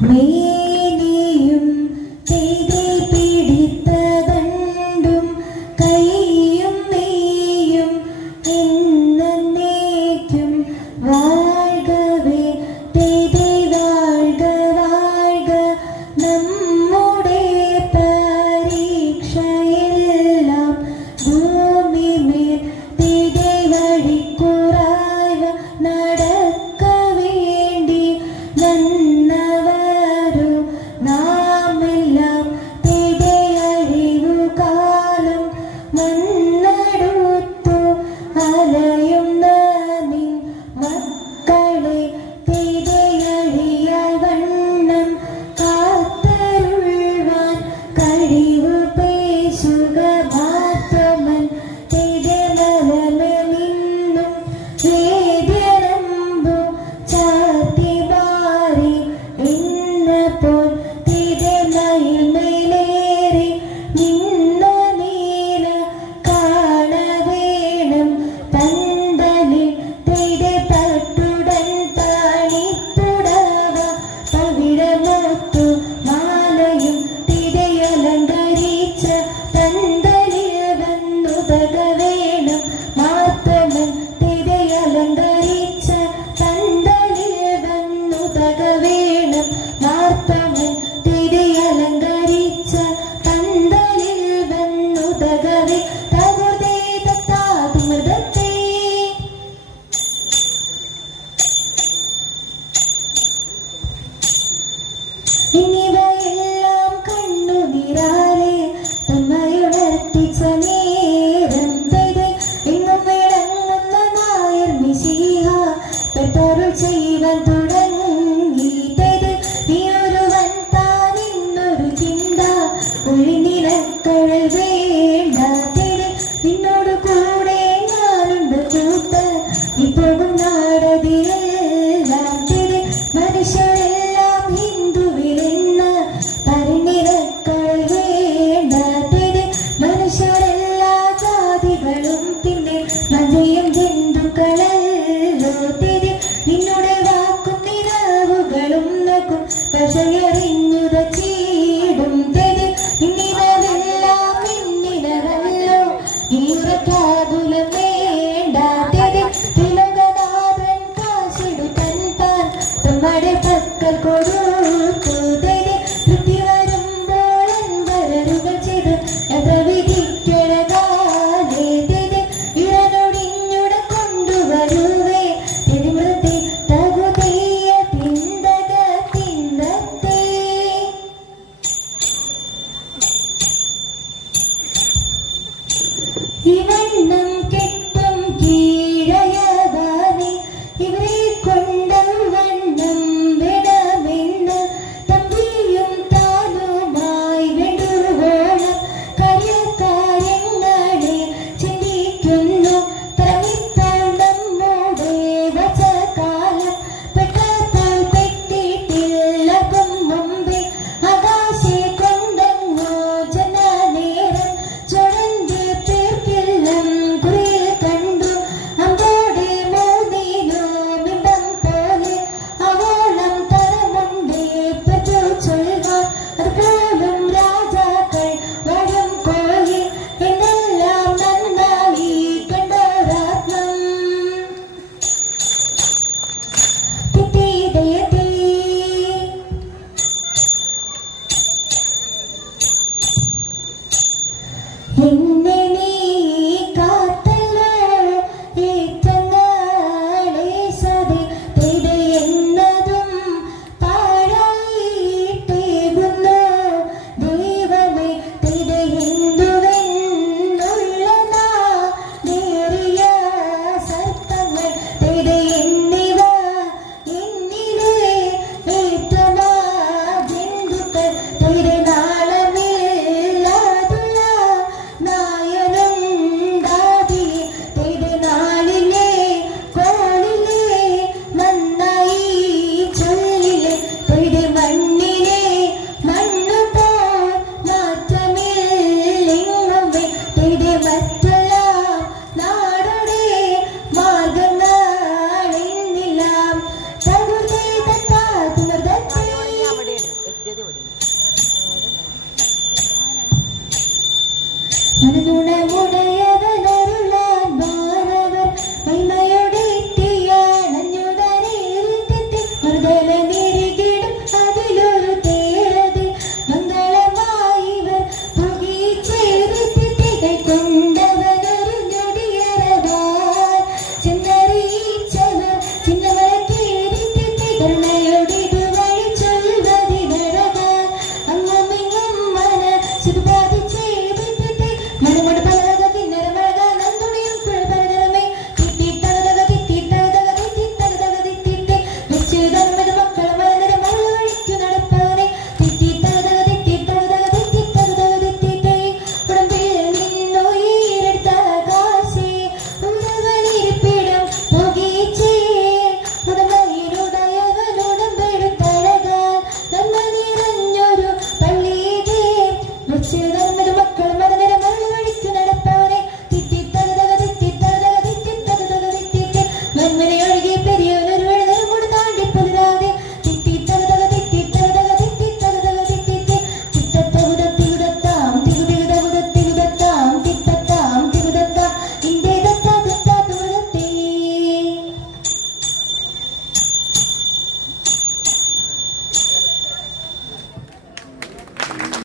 没。ready Even 听